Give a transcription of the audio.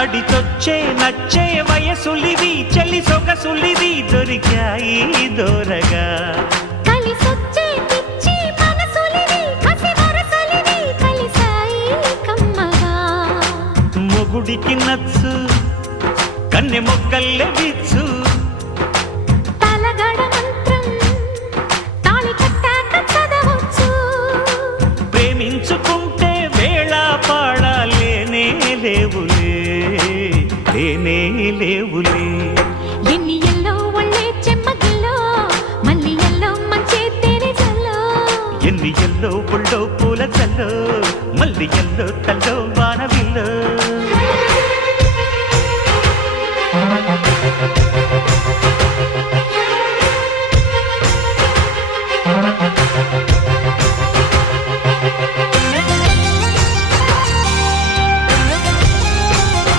నడిచొచ్చే నచ్చే వయసులివి చలి సొగసులివి దొరికాయి దూరగా కలిసొచ్చే పిచ్చి మనసులివి కసి వరసలివి కలిసాయి కమ్మగా మొగుడికి నచ్చు కన్నె మొక్కల్లే విచ్చు తలగడ మంత్రం తాళి కట్టాక చదవచ్చు ప్రేమించుకుంటే వేళ పాడాలేనే లేవులే లేనే లేవులే ఎన్ని ఎల్లో ఒళ్ళే చెమ్మగిల్లో మళ్ళీ ఎల్లో మంచే తేనె జల్లో ఎన్ని ఎల్లో పుల్లో పూల చల్లో మళ్ళీ ఎల్లో తల్లో వానవిల్లో